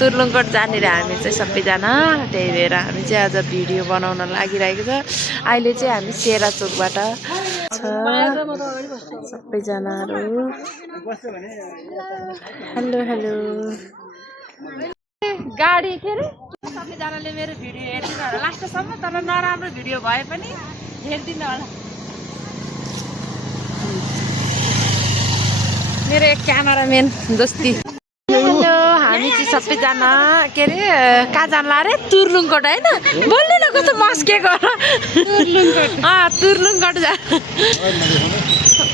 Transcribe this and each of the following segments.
तुर्लुङकोट जानेर हामी चाहिँ सबैजना त्यही भएर हामी चाहिँ आज भिडियो बनाउन लागिरहेको छ। अहिले चाहिँ हामी सेरा चोकबाट छ सबैजनाहरू। हेलो हेलो गाडी के अरे सबैजनाले मेरो भिडियो हेर्दिनु होला लास्टसम्म, तर नराम्रो भिडियो भए पनि हेर्दिनु होला। मेरो एक क्यामेराम्यान दोस्ती। हेलो हामी चाहिँ सबैजना के अरे कहाँ जानला अरे तुर्लुङकोट होइन, बोल्नु न कस्तो मस्केको तुर्लुङकोट जा।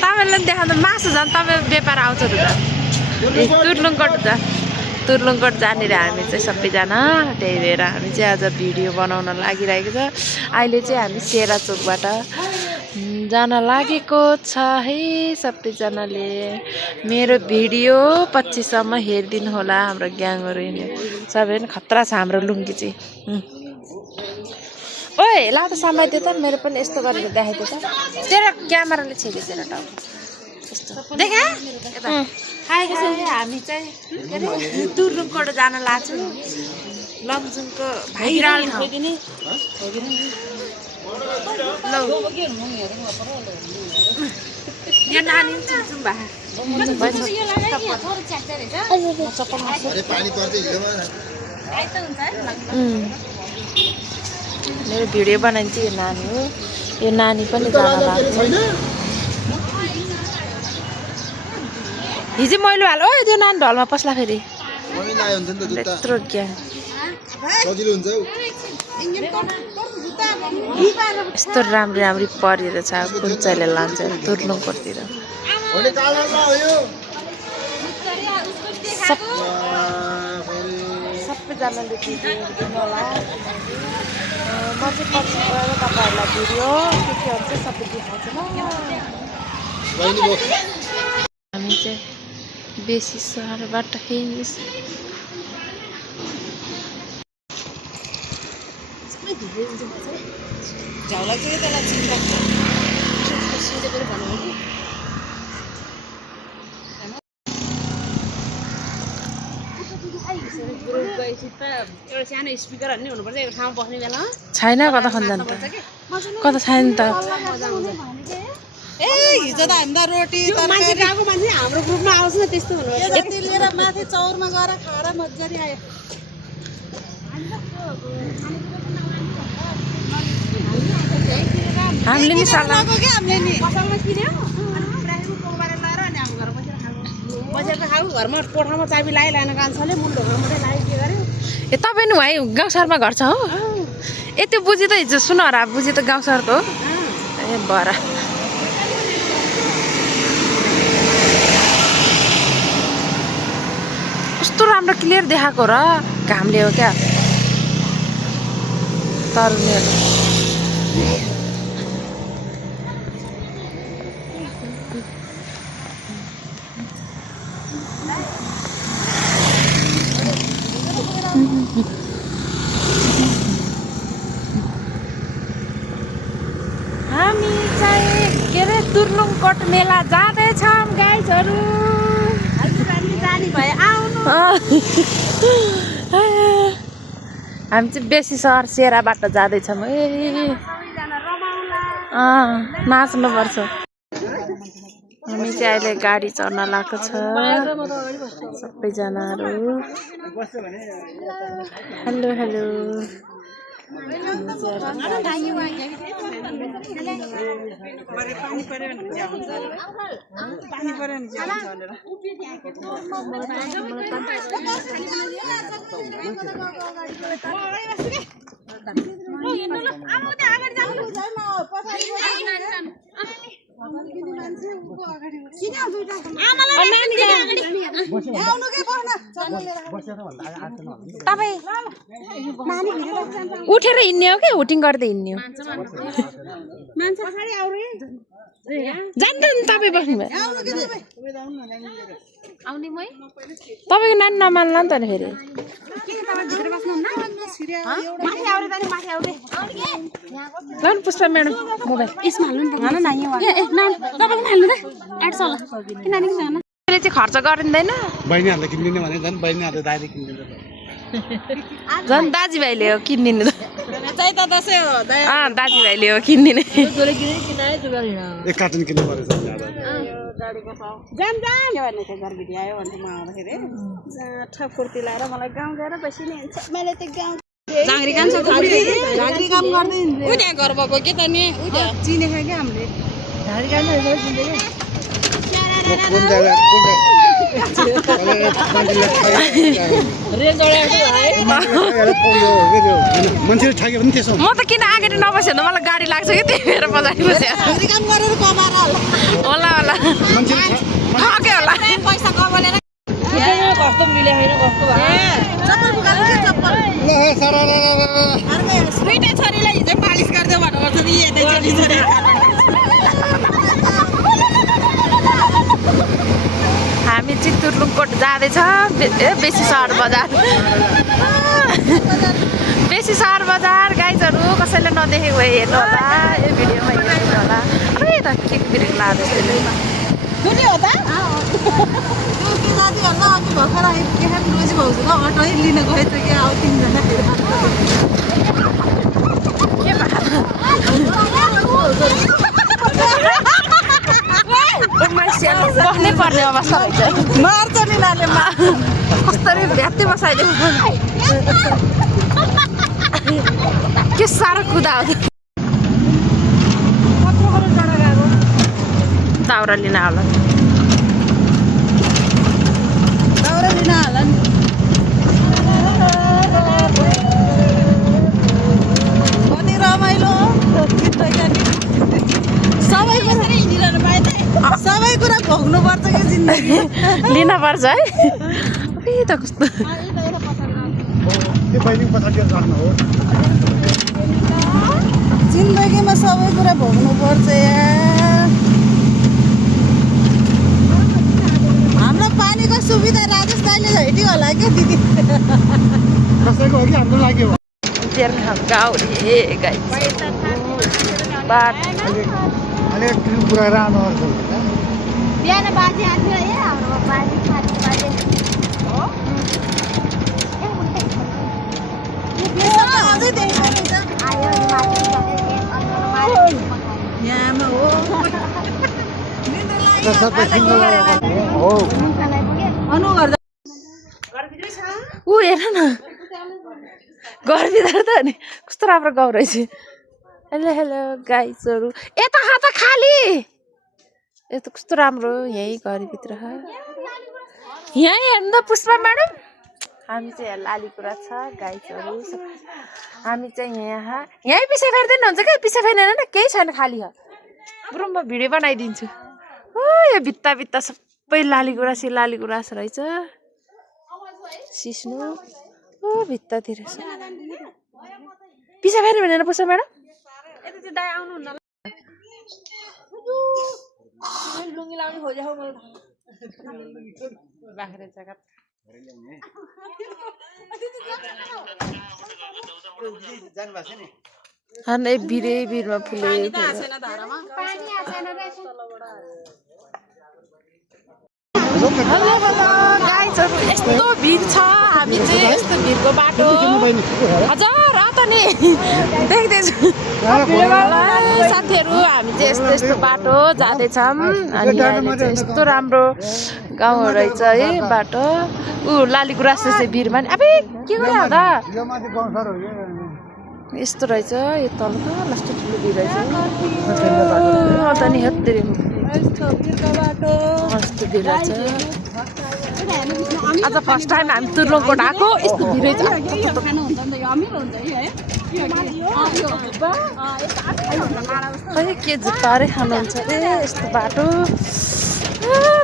तपाईँलाई देखाउँदा मासु झन् तपाईँ व्यापार आउँछ त तुर्लुङकोट जा। तुर्लुङकोट जानेर हामी चाहिँ सबैजना त्यही भएर हामी चाहिँ आज भिडियो बनाउन लागिरहेको छ। अहिले चाहिँ हामी सेरा चोकबाट जान लागेको छ है। सबैजनाले मेरो भिडियो 25 सम्म हेरिदिनु होला। हाम्रो ग्याङहरू हिँड्यो सबै खतरा छ हाम्रो लुङ्गी चाहिँ। ओए ला त समाइदियो त, मेरो पनि यस्तो गरेर देखाइदियो त। तेरो क्यामेराले छेक्यो तेरो टाउको यस्तो देखा। हामी चाहिँ के अरे तुर्लुङकोट जान लाग्छौँ। लमजुङको भाइराल ठाउँ। यो नानी चुमचुम भा मेरो भिडियो बनाइन्छ यो नानी हो। यो नानी पनि जान लाग्छ। हिजो मैले हाल ओ त्यो नानी ढलमा पस्ला फेरि यत्रो ज्ञान यस्तो राम्री राम्री परेर छ। कुन चाहिँले लान्छ तुर्लुङकोटतिर। सबैजनाले दिनु होला। म चाहिँ पछि गएर तपाईँहरूलाई भिडियो के हुन्छ सबै देखाउँछु ल। हामी चाहिँ बेसी सहरबाट हिँड्छौँ। झाउला चाहिँ त्यसलाई चिन्ता सिधेर भन्नु कि एउटा सानो स्पिकर हान्ने हुनुपर्छ एउटा ठाउँमा बस्ने बेला छैन। कता खन्छ त कता छैन त। ए हिजो त हामी त रोटी मान्छे गएको मान्छे हाम्रो ग्रुपमा आउँछ न त्यस्तो हुनु यति लिएर माथि चौरमा गएर खाएर मजाले आयो। हामीले नि सल्लाहको के हामीले नि पसलमा किन्यो प्राइसको कोबारे लाएर अनि हाम्रो घर बसेर खाऊ। घरमा कोठामा चाबी लाएन कान्छाले मुन्डोको मात्रै लायो के गर्यो। ए तपाईँ नि भाइ गाउँसहरमा घर छ हो। ए त्यो बुझी त हिजो सुनहरा बुझी त गाउँसहरको हो। ए बरा कस्तो राम्रो क्लियर देखाएको र घामले हो क्या तरुलहरू। हामी चाहिँ के अरे तुर्लुङकोट मेला जाँदैछौँ गाइजहरू। हामी चाहिँ बेसी सहर सेराबाट जाँदैछौँ। ए नाच्नुपर्छ। हामी चाहिँ अहिले गाडी चढ्न लागेको छ सबैजनाहरू। हेलो हेलो उठेर हिँड्ने हो क्या हुटिङ गर्दै हिँड्ने हो। जान्दैन तपाईँ बस्नुभयो तपाईँको नानी नमान्ला नि त फेरि। ल पुष्पा म्याडम मोबाइल यसमा हाल्नु चाहिँ खर्च गरिँदैन। बहिनीहरूले किनिदिने भने झन् बहिनीहरूले दाइले किनिदिन्छ। झन् दाजुभाइले हो किनिदिने चाहिँ त दसैँ हो दाजुभाइले हो किनिदिने एक कार्टुन किन्नु पर्छ जाम जाम के भन्ने थियो घर भिडियो आयो भने म आउँदाखेरि ठप कुर्ती लाएर मलाई गाउँ गएर बसिने हुन्छ मैले त गाउँ झाँक्री काम गर्दै उ त्यहाँ घर भएको के त नि उ त्यहाँ चिनेको क्या हामीले झाँक्री काम कुन जग्गा मान्छेले ठाक्यो भने त्यसो म त किन अगाडि नबस्यो भने मलाई गाडी लाग्छ कि त्यही भएर पछाडि बस्यो काम गरेर कमाएर होला होला ठक्यो होला पैसा कमाएर कस्तो मिले होइन कस्तो चप्पल पुगाल्नु के चप्पल दुईटा छोरीलाई हिजो पालिस गरिदियो भन्नुपर्छ नि यतै छोरी हामी चाहिँ तुर्लुङकोट जाँदैछ बेसी सहर बजार बेसी सहर बजार गाइजहरू कसैले नदेखेको भए हेर्नु होला यो भिडियोमा हेर्नु होला अरे त के बिरेक लाँदैछ कुनै हो त दाजुहरूलाई अघि भर्खर आइपुगेको रोजी भाउजू र अटै लिन गएछ क्या अब तिनजना बस्नै पर्ने अवस्था हुन्छ मार्छ नि नाले कस्तरी भ्यात्तै बसाइदियो के साह्रो कुदा हो दाउरा लिन होला कति रमाइलो सबै कुरा भोग्नु पर्छ कि जिन्दगी लिन पर्छ है त कस्तो जिन्दगीमा सबै कुरा भोग्नु पर्छ यार हाम्रो पानीको सुविधा राजस्थानले झैटी होला क्या दिदी कसैको हो कि हाम्रो लागि हो गाउँ रे गाई बाट अलिक कुरा राम्रो बिहान बाजे आएको है हाम्रो बाजे साथी बाजे हो यहाँमा हो ऊ हेर न घरभित्र त नि कस्तो राम्रो गाउँ रहेछ हेलो हेलो गाइजहरू यता हात खाली यता कस्तो राम्रो यहीँ घरभित्र यहीँ हेर्नु त पुष्पा म्याडम हामी चाहिँ यहाँ लालीकुरा छ गाइजहरू हामी चाहिँ यहाँ यहीँ पिछे फेर्दैन हुन्छ क्या पिछे फेर्दैन न केही छैन खाली हो बरु म भिडियो बनाइदिन्छु हो यो भित्ता भित्ता सबै लालीगुराँस रहेछ सिस्नु ओ भित्तातिर पिछा फेर्नु भनेर पुष्पा म्याडम लुङ्गी लाउनु खोजेको बाख्रे जग्गा बिरे बिरमा फुले हेलो हेलो गाइजहरू यस्तो भिड छ हामी चाहिँ यस्तो भिडको बाटो हजुर त नि देख्दैछु साथीहरू हामी चाहिँ यस्तो यस्तो बाटो जाँदैछौँ अनि अहिले चाहिँ यस्तो राम्रो गाउँ रहेछ है बाटो ऊ लालीगुराँस चाहिँ भिरमा नि अब के गर्यो त यस्तो रहेछ यो तल त लास्ट ठुलो भिड रहेछ त नि हेत्तेरी यस्तो भिड रहेछ आज फर्स्ट टाइम हामी तुर्लुङकोट आएको यस्तो भिड रहेछ खै के जुत्तारै खानुहुन्छ ए यस्तो बाटो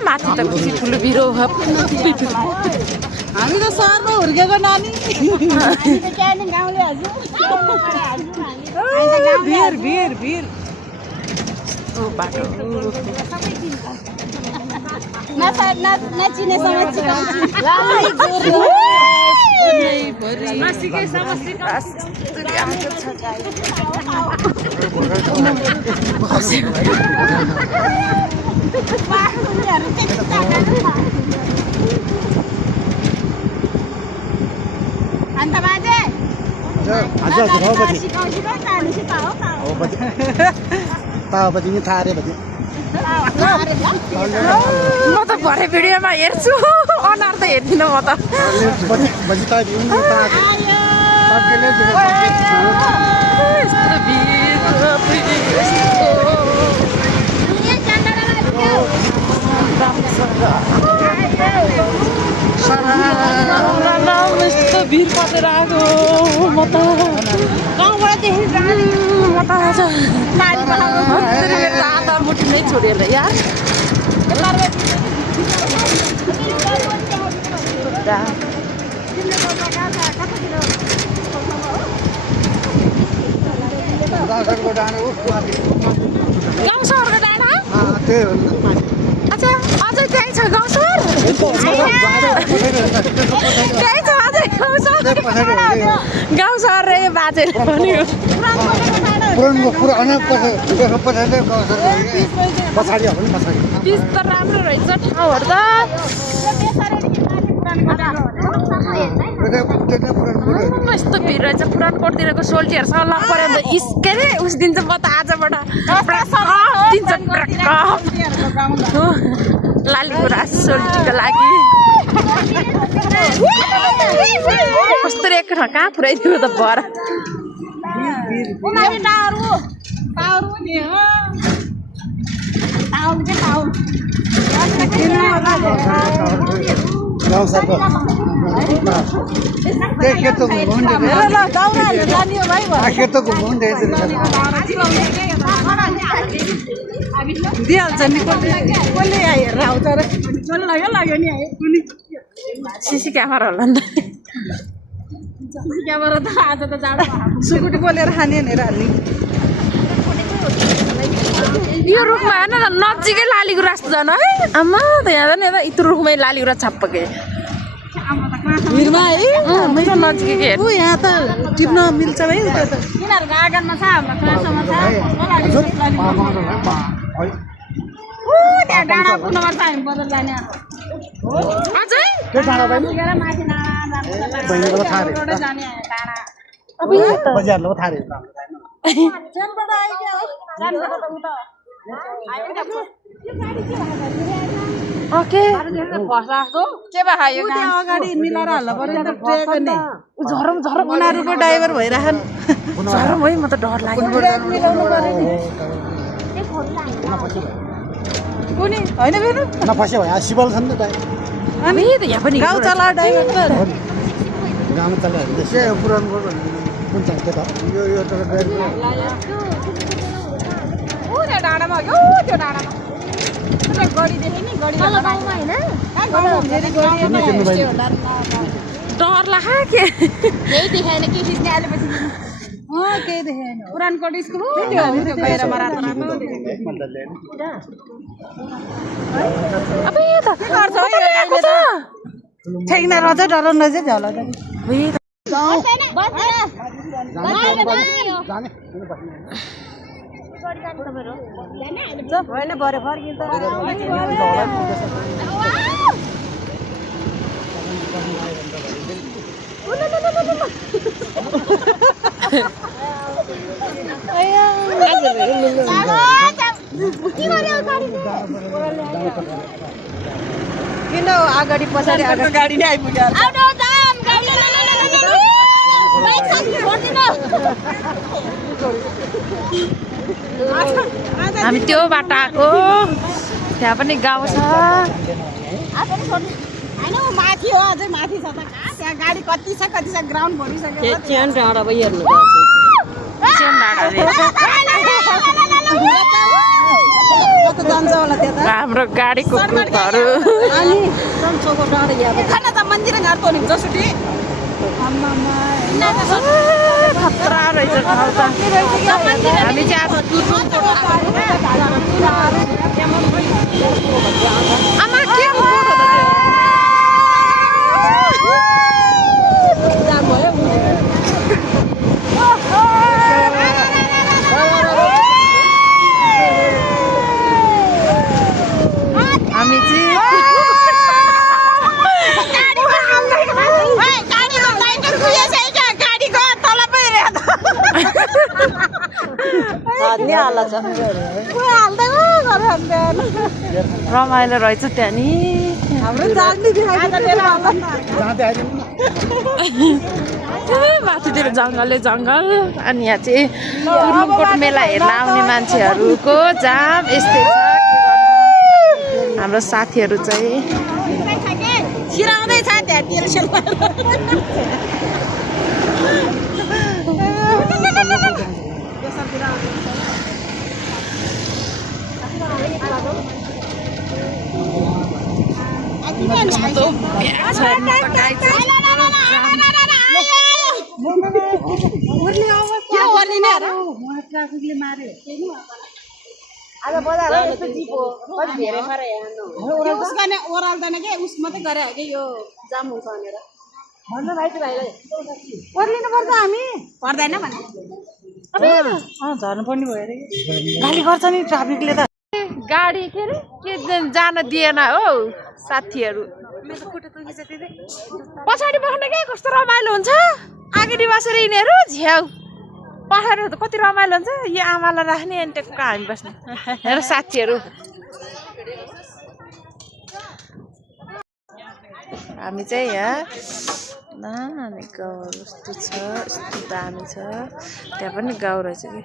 माथि त कति ठुलो भिड हो हामी त सहरमा हुर्केको नानी भिर बाटो अन्त बाजे हजुर हजुर हो बजी सिकाउँछु हो बजी तावा बजी नि थाहा अरे बजी म त भरे भिडियोमा हेर्छु अनुहार त हेर्दिनँ म त बजी त सबैले यस्तो भिड यस्तो भिड पसेर आएको म त गाउँबाट देखेको म त आधा मुठी नै छोडेर यार गाउँघरको डाँडा गाउँ सहरको डाँडा त्यही हो अच्छा अझै त्यहीँ छ गाउँ सहर त्यहीँ छ अझै गाउँ सहर गाउँ सहर रे बाजेले भनेको पुरानो पुरानो पछाडि पछाडि हो नि पछाडि पिच त राम्रो रहेछ ठाउँहरू त यस्तो भिड रहेछ पुरानकोटतिरको सोल्टीहरूसँग लग पऱ्यो भने त के अरे उस दिन चाहिँ म त आजबाट लाली गुराँस सोल्टीको लागि कस्तो एक ठाउँ कहाँ पुऱ्याइदियो त भर गाउँसरको खेत घुमाउने खेत घुमाउने दिइहाल्छ नि कसले हेरेर आउँछ र लाग्यो नि सिसी क्यामेरा होला नि क्यामेरा त आज त जाडो सुकुटी बोलेर खाने भनेर हाल्ने यो रुखमा हेर्न न नजिकै लाली गुराँस झन् है आमा त यहाँ नि यता यत्रो रुखमै लाली गुराँस छप्पके भिरमा है मेरो नजिकै ऊ यहाँ त टिप्न मिल्छ भाइ उता त यिनीहरूको आँगनमा छ हाम्रो क्लासमा छ त्यहाँ डाँडा पुग्नुपर्छ हामी बजार जाने अझै त्यो डाँडा बहिनी माथि बहिनीको थाहा रे जाने डाँडा बजारले थाहा रे ट्रेनबाट आइदियो हो ट्रेनबाट त उता ओके के भयो अगाडि मिलाएर हाल्नु पर्यो नि त ट्रेक नि झरम झरम उनीहरूको ड्राइभर भइरहन् झरम है म त डर लाग्यो ट्रेक मिलाउनु पर्यो नि कुनी होइन फेरि नफस्यो यहाँ सिबल छ नि त अनि त यहाँ पनि गाउँ चला ड्राइभर त गाउँ चला त्यसै पुरानो कुन चाहिँ त्यो त यो त त्यो डाँडामा हो त्यो डाँडामा गडी देखेँ नि गडी गाउँमा होइन डर लाग्यो के केही देखाएन के खिच्ने आलेपछि केही देखाएन पुरानकोट स्कुल त्यो बाहिरमा रातो अब यो त छैन रहेछ डराउन चाहिँ झला होइन भरे फर्किन्छ किन अगाडि पछाडि गाडी नै आइपुग्यो हामी त्यो बाटो आएको त्यहाँ पनि गाउँ छ होइन माथि हो अझै माथि छ त त्यहाँ गाडी कति छ ग्राउन्ड भरिसक्यो चियन डाँडा कता जान्छ होला त्यता हाम्रो गाडीको ग्रुपहरू खान त मन्दिर घाट नि जसुटी खतरा रहेछ ठाउँ त हामी चाहिँ आज आमा के हामी चाहिँ गाडीको रमाइलो रहेछ त्यहाँ नि माथितिर जङ्गलै जङ्गल अनि यहाँ चाहिँ तुर्लुङकोट मेला हेर्न आउने मान्छेहरूको जाम यस्तै छ के गर्नु हाम्रो साथीहरू चाहिँ ओह्राल्दैन के उस मात्रै गरे कि यो जाम हुन्छ भनेर भन्नु भाइ भाइलाई ओर्लिनु पर्छ हामी पर्दैन भने झर्नु पर्ने भयो अरे गाली गर्छ नि ट्राफिकले त गाडी के अरे के जान दिएन हो साथीहरू पछाडि बस्न के कस्तो रमाइलो हुन्छ अगाडि बसेर यिनीहरू झ्याउ पछाडि त कति रमाइलो हुन्छ यो आमालाई राख्ने अनि टेक्का हामी बस्ने हेर साथीहरू हामी चाहिँ यहाँ नानी गाउँ यस्तो छ यस्तो दामी छ त्यहाँ पनि गाउँ रहेछ कि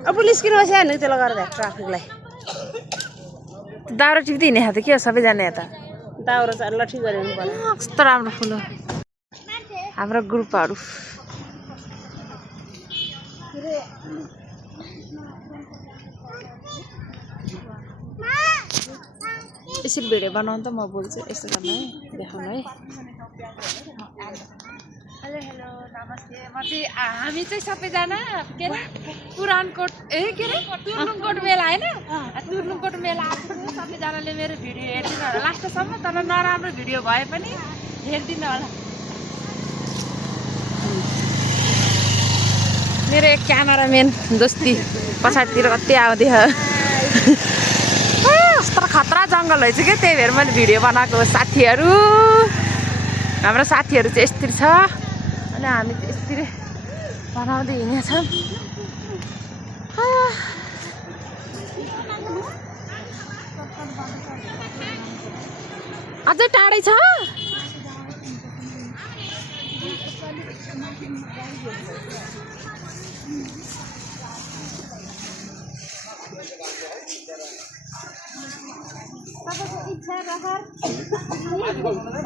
अब पुलिसकिन बस्यो नि त्यसलाई गरेर ट्राफिकलाई दाउरा टिप्दै हिँडेको थियो के हो सबैजना यता दाउरा चाहिँ लट्ठी गरेर पर्यो कस्तो राम्रो फुल हो हाम्रो ग्रुपहरू यसरी भिडियो बनाउनु त म बोल्छु यस्तो गर्नु है देखाउनु है हेलो हेलो नमस्ते म चाहिँ हामी चाहिँ सबैजना के अरे पुरानकोट के अरे तुर्लुङकोट मेला होइन तुर्लुङकोट मेला आएको थियो सबैजनाले मेरो भिडियो हेरिदिनु होला लास्टसम्म तर नराम्रो भिडियो भए पनि हेरिदिनु होला मेरो एक क्यामेराम्यान दोस्ती पछाडितिर कति आउँदै कस्तो खतरा जङ्गल रहेछ क्या त्यही भएर मैले भिडियो बनाएको साथीहरू हाम्रो साथीहरू चाहिँ यस्तरी छ अनि हामी चाहिँ यस्तरी बनाउँदै हिँडेछौँ अझै टाढै छ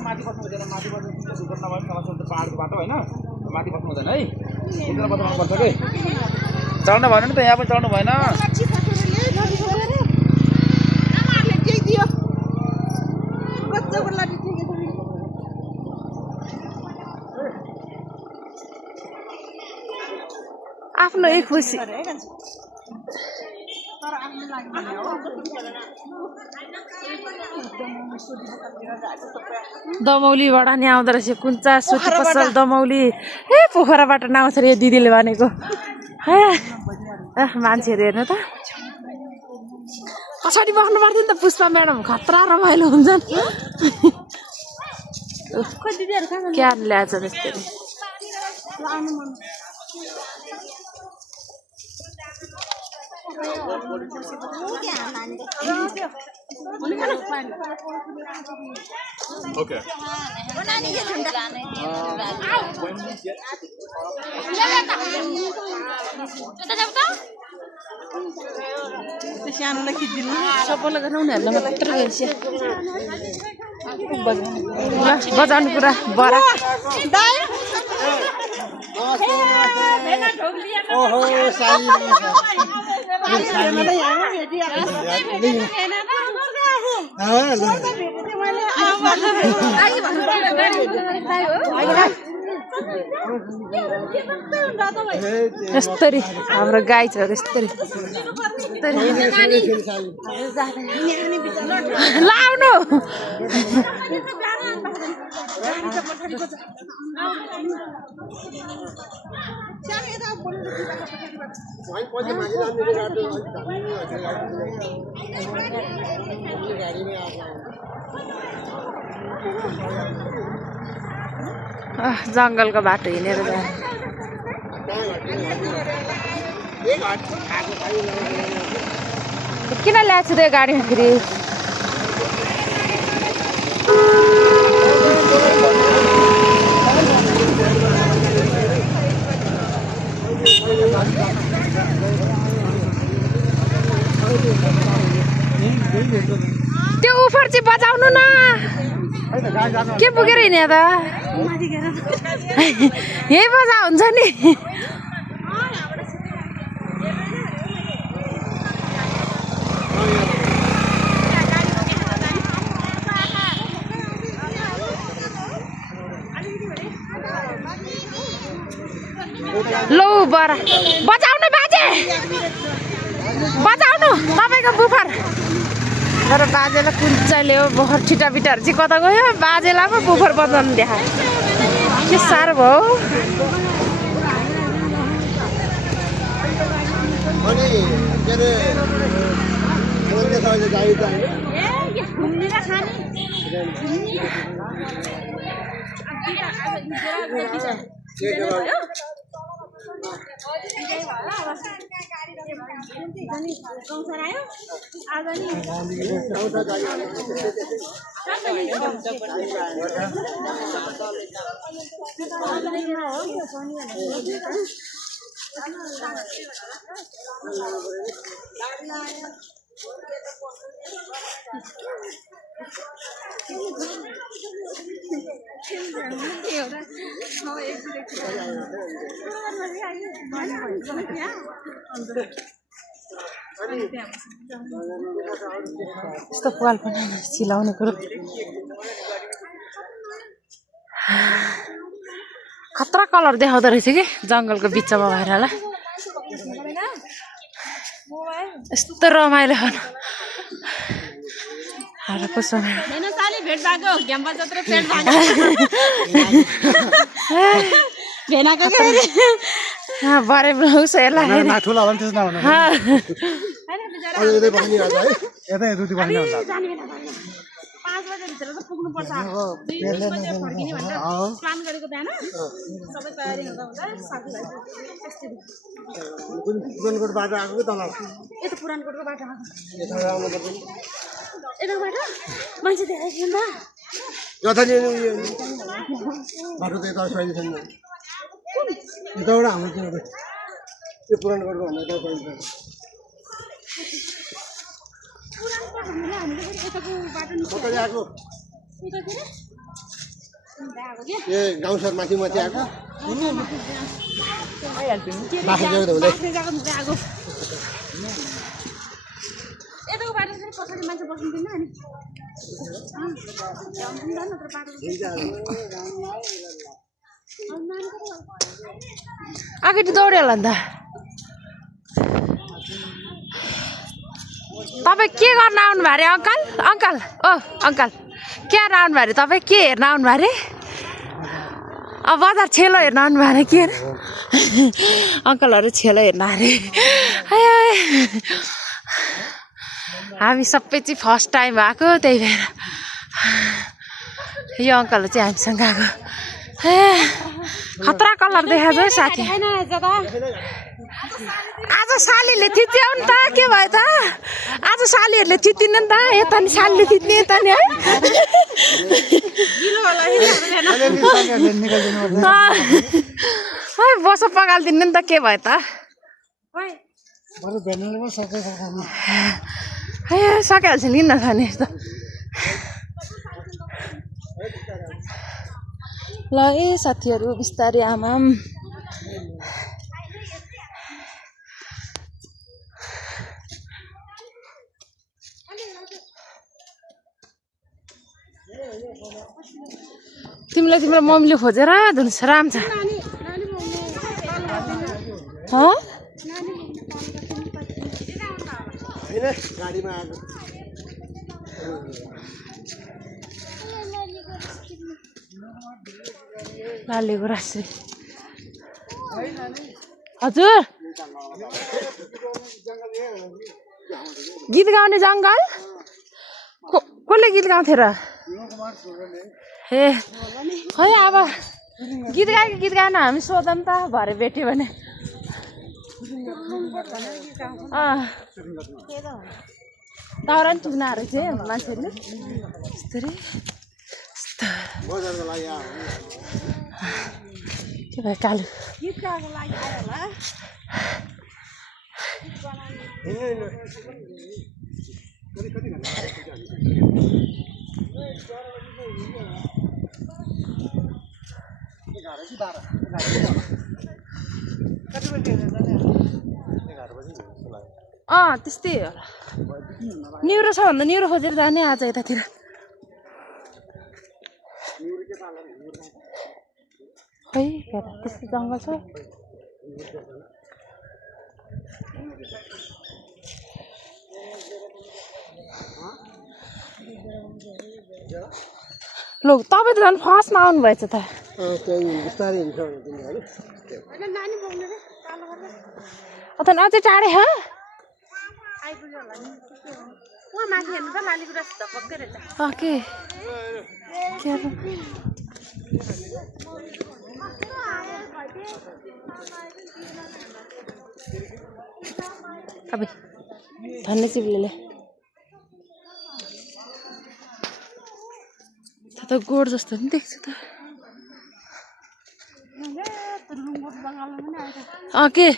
माथि बस्नु हुँदैन माथि बस्नु सुपर नभए पनि पाहाडको बाटो होइन माथि बस्नु हुँदैन है उता बस्नु पर्छ कि चढ्नु भएन नि त यहाँ पनि चढ्नु भएन आफ्नो एक खुसी दमौलीबाट नि आउँदो रहेछ कुन्चा सुती पसल दमौली ए पोखराबाट नआउँछ रे दिदीले भनेको मान्छेहरू हेर्नु त पछाडि बस्नु पर्थ्यो नि त पुष्पा म्याडम खतरा रमाइलो हुन्छ क्यान ल्याएछ त्यस्तै Okay. सानोलाई खिचिदिनु सबैलाई गर्न उनीहरूलाई मात्र बजाउनु पुरा बरा यस्तरी हाम्रो गाई छ यस्तरी लाउनु जङ्गलको बाटो हिँडेर जाने किन ल्याएको छु त्यो गाडीमा फेरि त्यो उफर चाहिँ बजाउनु न के पुगेर हिँड्या त यही बजा हुन्छ नि लौ बरा बजाउनु बाजे बजाउनु तपाईँको बुफर तर बाजेलाई कुन्चाले हो बहर छिटाबिटाहरू चाहिँ कता गयो बाजेलाई पो बुफर बजाउनु देखा के साह्रो भयो यस्तो पाल पनि सिलाउने कुरो खतरा कलर देखाउँदो रहेछ कि जङ्गलको बिचमा भएर होला यस्तो रमाइलो भरे ब्लाउज मान्छे धेरै छैन बाटो त यता सहिले छैन यताबाट हाम्रो त्यो पुरानगढको भन्दा यता ए गाउँ सर माथि माथि आएको अगाडि दौड्यो होला नि त तपाईँ के गर्न आउनु भयो अरे अङ्कल अङ्कल ओ अङ्कल के हेर्न आउनु भयो अरे तपाईँ के हेर्न आउनु भयो अरे अब बजार छेलो हेर्न आउनु भयो अरे के अरे अङ्कलहरू छेलो हेर्न अरे हामी सबै चाहिँ फर्स्ट टाइम आएको त्यही भएर यो अङ्कल चाहिँ हामीसँग आएको खतरा कलर देखाएको है साथी आज सालीले थिच्यो नि त के भयो त आज सालीहरूले थिच्दिन नि त यता नि सालीले थिच्ने यता नि है बस पगालिदिनु नि त के भयो त सकिहाल्छ नि किन खाने यस्तो ल ए साथीहरू बिस्तारै आमाम तिमीलाई तिम्रो मम्मीले खोजेर धुन्छ राम छ लाली गुराँस हजुर गीत गाउने जङ्गल कसले गीत गाउँथ्यो र ए खै अब गीत गाएन हामी सोधौँ त भरे भेट्यो भने दाउरा नि ठिक्न रहेछ मान्छेले के भयो कालु त्यस्तै हो न्युरो छ भन्दा न्युरो खोजेर जाने आज यतातिर खै त्यस्तो जङ्गल छ लो तपाईँ त झन् फर्स्टमा आउनुभएछ त अझै टाढे ह के अब धन्य चिप्लेले त गोड जस्तो नि देख्छु त के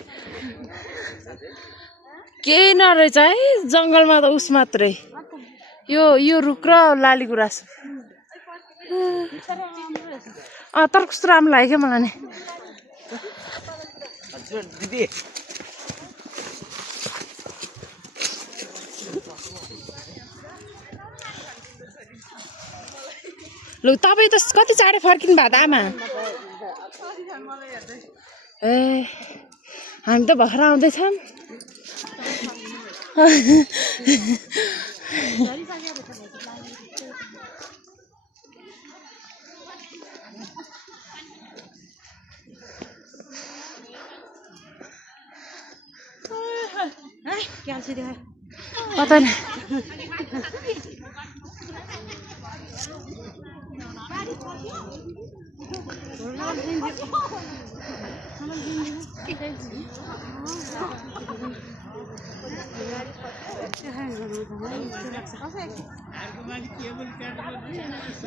केही नरहेछ है जङ्गलमा त उस मात्रै यो रुख र लाली गुराँस तर कस्तो राम्रो लाग्यो क्या मलाई नि लु तपाईँ त कति चाँडै फर्किनु भएको त आमा ए हामी त भर्खर आउँदैछौँ पता नहीं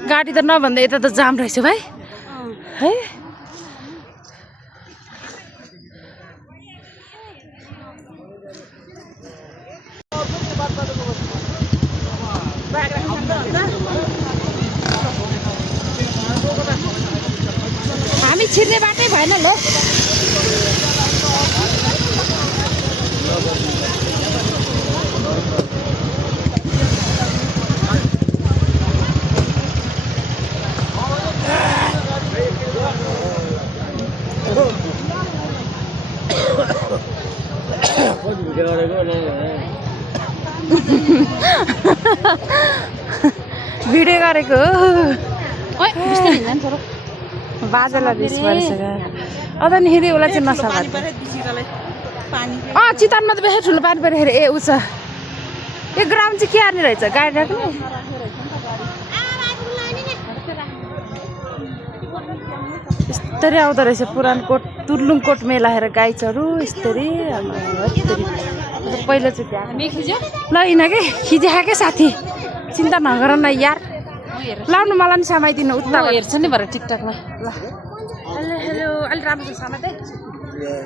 गाडी त नभन्दा यता त जाम रहेछ भाइ है हामी छिर्ने बाटै भएन ल भिडियो गरेको बाजेलाई रिस परिसक्यो अझ नि फेरि उसलाई चाहिँ नसा चितानमा त बेसी ठुलो पानी पऱ्यो ए ऊ छ यो ग्राउन्ड चाहिँ के हार्ने रहेछ गाडी राख्ने यस्तरी आउँदो रहेछ पुरानकोट तुर्लुङकोट मेला हेर गाई चरु यस्तरी पहिलोचोटि ल यिन के खिचिखा के साथी चिन्ता नगर न यार लाउनु मलाई नि समाइदिनु उता हेर्छ नि भएर टिकटकमा ल हेलो हेलो अलि राम्रो समाते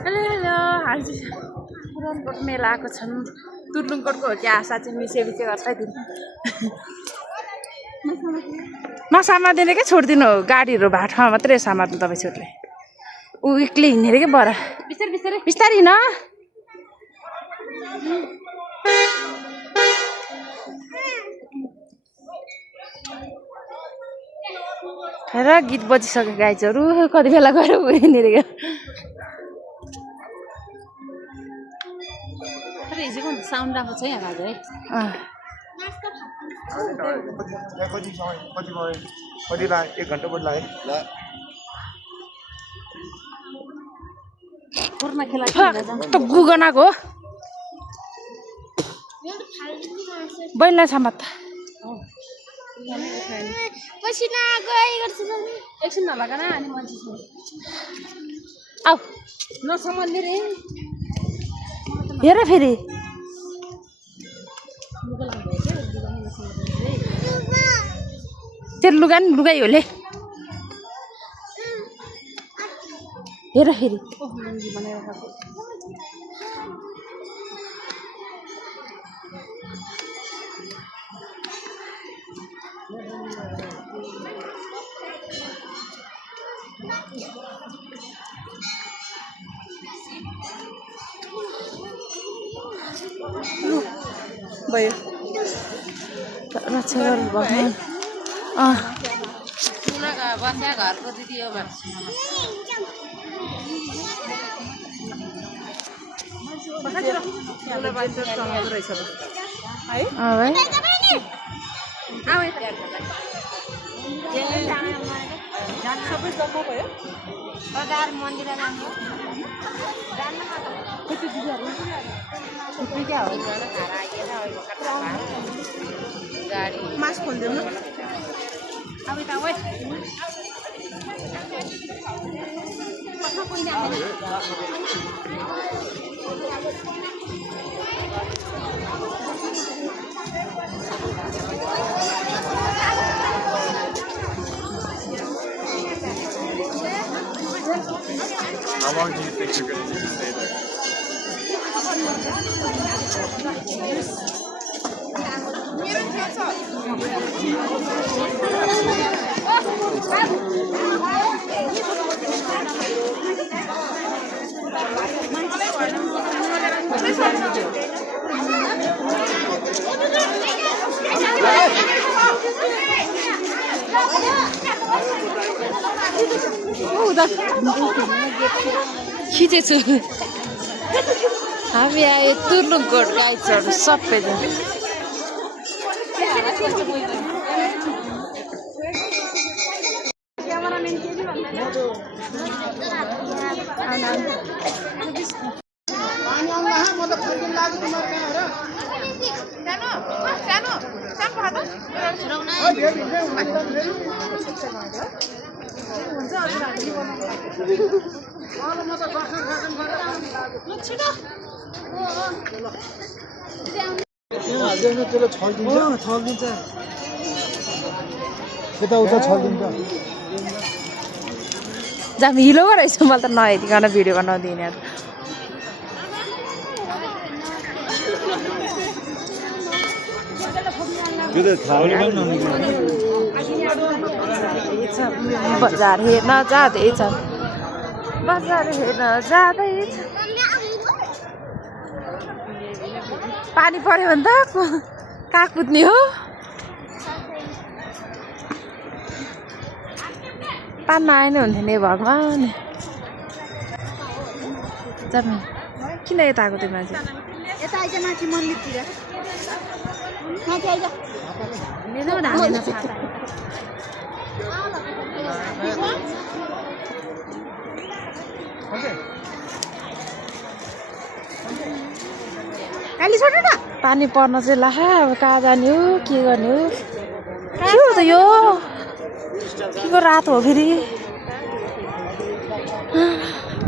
हेलो हेलो हाल्छु पुरानकोट मेला आएको छन् तुर्लुङकोटको हो क्या आशा चाहिँ मिसे गर्छ दिनु नसामादिने के छोडिदिनु हो गाडीहरू भाटमा मात्रै समात्नु तपाईँ छोटले ऊ एक्लै हिँड्ने अरे के बरा बिस्तारै हिँड र गीत बजिसक्यो गाइजहरू कति बेला गएर उहिने रे हिजोको साउन्ड राम्रो छ यहाँ आज है कति लाग्यो 1 घन्टा बढी लाग्यो कोरमा खेला त गुगनाको बैला समात पसिना गए गर्छ एकछिन नलगाना अनि मान्छे छ आऊ नसम्झने रे हेर फेरि तेरो लुगा नि लुगाइ होले हेर फेरि भयो रक्षा गर्नु भयो बस्या घरको दिदी हो भन्छ सबै जम्मा भयो बजार मन्दिर जानु मास खोल्दैन अब त ओइ How long do you think you're going to need to stay there? खिचेछु हामी आयो तुर्लुङकोट गाइडहरू सबैजना त्यसले छल्दिन्छ यताउता छल्दिन्छ जाम हिलो रहेछ मलाई त नहेरिकन भिडियो बनाउँदै हिँडेर बजार हेर्न जाँदैछ बजार हेर्न जाँदैछ पानी पर्यो भने त कहाँ कुद्ने हो पानी आएन हुन्थ्यो नि भगवान् किन यता आएको त्यो मान्छे यता आइज माथि मन्दिरतिर माथि आइज पानी पर्न चाहिँ लाखा अब कहाँ जाने हो के गर्ने हो के हो त यो के को रात हो फेरि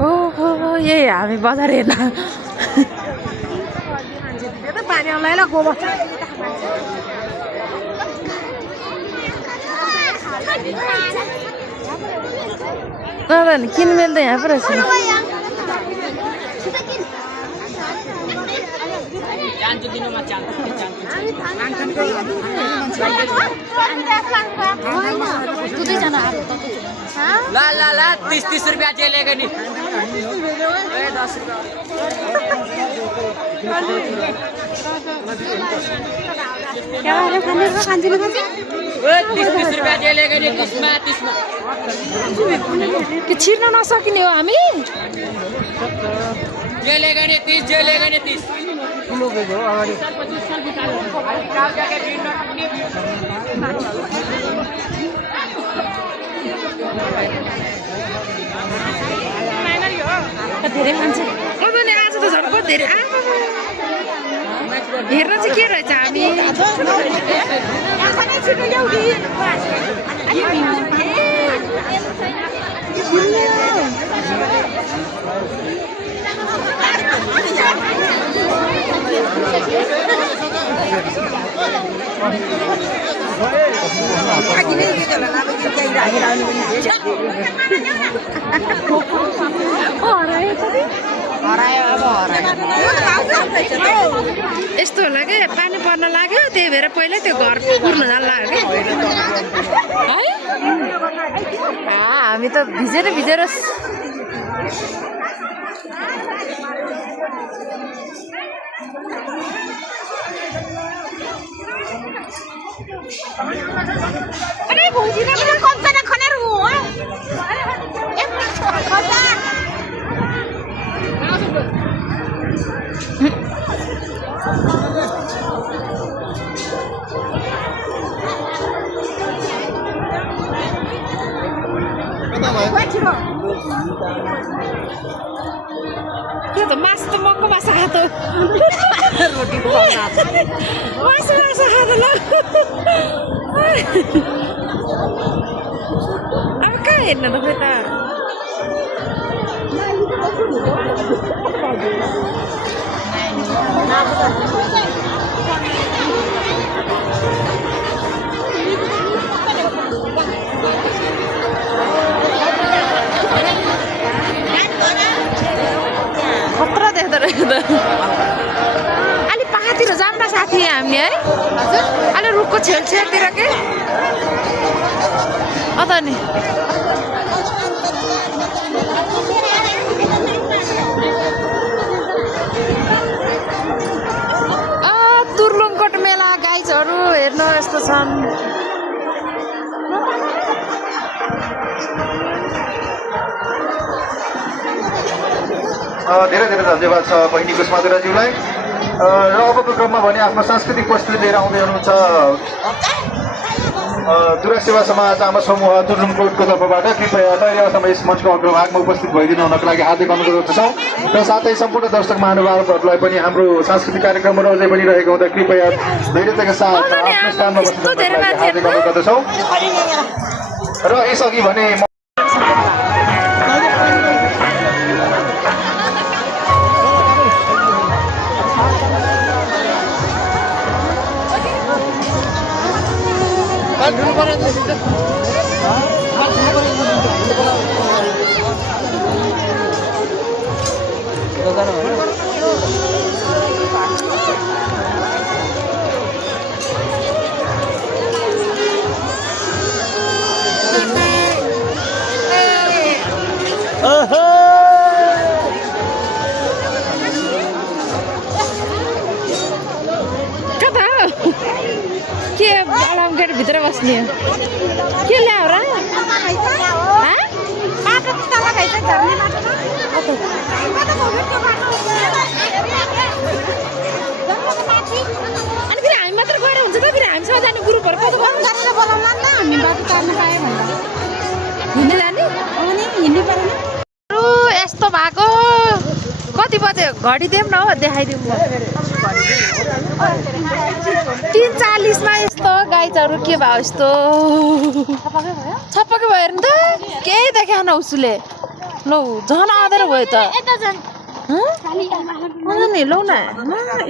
ओहो यही हामी बजार हेर्न पानी आउला ल गोबर किनमेल त यहाँ पो रहेछ ला 30 रुपया चलेगा नहीं 10 रुपया चलेगा नहीं 30 में कि छिर्न नसकिने हो हामी चलेगा नहीं 30 चलेगा नहीं 30 हो धेरै मान्छे अब नि आज त झन् बहुत धेरै हेर्न चाहिँ के रहेछ हामी यस्तो होला कि पानी पर्न लाग्यो त्यही भएर पहिल्यै त्यो घर पुर्न जान लाग्यो है हामी त भिजेर अरे भौजी ना कौन सा खाना रू त्यो त मासु त मको मासु खाँदो रोटीको मासु खाँदो ल अब कहाँ हेर्नु त खोइ त खतरा देख्दो रहेछ त अलि पाखातिर जाऊँ न साथी हामी है अलि रुखको छेउछेउतिर के अत नि तुर्लुङकोट मेला गाइजहरू हेर्नु यस्तो छन् धेरै धेरै धन्यवाद छ बहिनी कुष्माधुराज्यूलाई र अबको क्रममा भने आफ्नो सांस्कृतिक प्रस्तुति लिएर आउँदै हुनुहुन्छ दुरा सेवा समाज आमा समूह तुर्लुङकोटको तर्फबाट कृपया तयारी अवस्थामा यस मञ्चको अग्रभागमा उपस्थित भइदिनु हुनको लागि हार्दिक अनुरोध गर्दछौँ र साथै सम्पूर्ण दर्शक महानुभावहरूलाई पनि हाम्रो सांस्कृतिक कार्यक्रमहरू अझै पनि रहेको हुँदा कृपया धैर्यताका साथ आफ्नो स्थानमा बस्नुको लागि हार्दिक अनुरोध गर्दछौँ र यसअघि भने के गेट भित्र बस्ने के ल्याऊ र अनि फेरि हामी मात्र गएर हुन्छ त फेरि हामीसँग जाने ग्रुपहरू कस्तो बोलाउन न हामी बाटो तार्न पायो भन्दा हिँड्दै जाने हिँड्नु परेन यस्तो भएको कति बजे घडी दिउँ न हो देखाइदिउँ म 3:40मा यस्तो गाइजहरू के भयो यस्तो छपक्कै भयो नि त केही देखाएन उसले लौ झन् आधार भयो त नि लौ न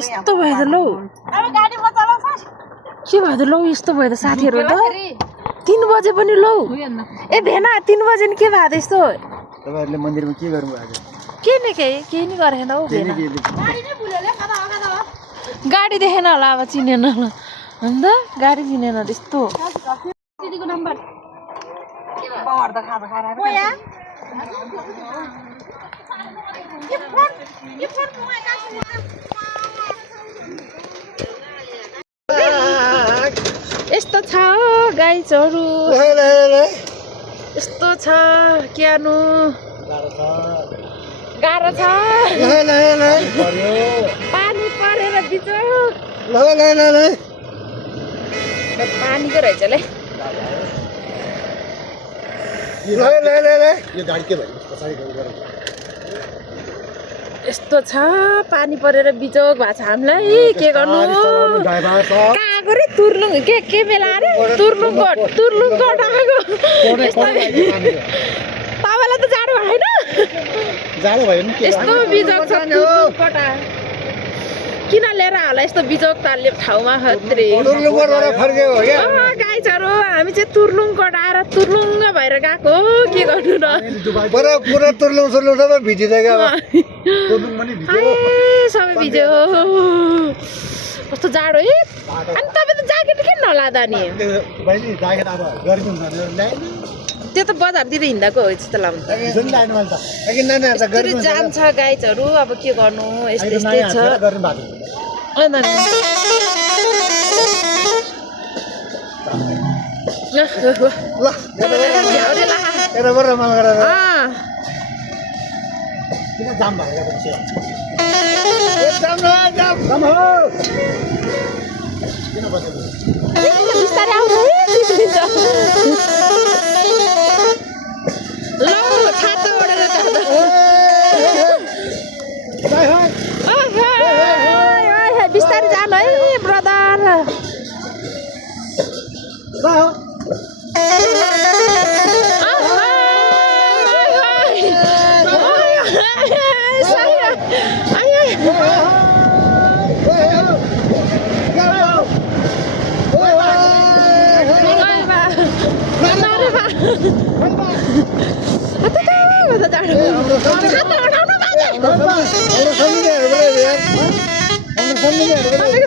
यस्तो भयो त लौ के भयो त लौ यस्तो भयो त साथीहरू त 3 बजे पनि लौ ए भेना 3 बजे नि के भयो त यस्तो तपाईहरुले मन्दिरमा के गर्नु भएको के नि केही नि गरेन हौ भेना गाडी देखेन होला अब चिनेन होला अन्त गाडी चिनेन त्यस्तो दिदीको नम्बर यस्तो छ गाइजहरू यस्तो छ क्यानु गाह्रो छ पानी परेर बिचोक पानीको रहेछ ले यो गाडी के भयो पछाडि यस्तो छ पानी परेर बिजोग भएको छ हामीलाई के गर्नु कहाँ गयो रे तुर्लुङ के बेला अरे तुर्लुङकोट आएको तपाईँलाई त जाडो भएन जाडो भयो नि यस्तो बिजोग छ तुर्लुङकोट किन लिएर होला यस्तो बिजोग ताल्ने ठाउँमा खत्रे फर्क्यो हो क्या गाई चरो हामी चाहिँ तुर्लुङकोट आएर तुर्लुङ्ग भएर गएको के गर्नु र पुरा तुर्लुङ सुर्लुङ सबै भिजिसक्यो सबै भिज्यो कस्तो जाडो है अनि तपाईँ त ज्याकेट किन नलाँदा नि त्यो त बजारतिर हिँड्दाको हो जस्तो लाग्छ जाम छ गाइजहरू अब के गर्नु यस्तै यस्तै छ बिस्तारै आउनु ल छाता ओढेर जाँदा बिस्तारै जानु है ब्रदर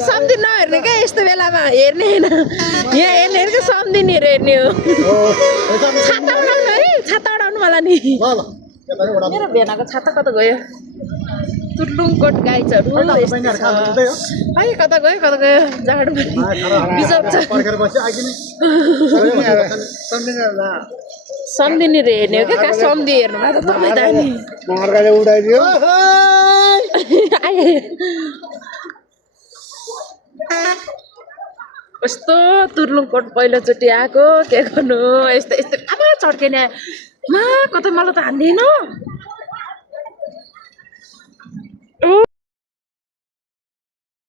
सम्झिन नहेर्ने क्या यस्तो बेलामा हेर्ने होइन यहाँ हेर्ने हेर्ने सम्झिनेहरू हेर्ने हो छाता उडाउनु है छाता उडाउनु मलाई नि मेरो भेनाको छाता कता गयो तुर्लुङकोट गाइजहरू खै कता गयो जाडो बिजोग छ सम्झिनेहरू हेर्ने हो क्या कहाँ सम्झि हेर्नु भएको तपाईँ त नि उडाइदियो कस्तो तुर्लुङकोट पहिलोचोटि आएको के गर्नु यस्तो यस्तो अब चड्किने कतै मलाई त हान्दैन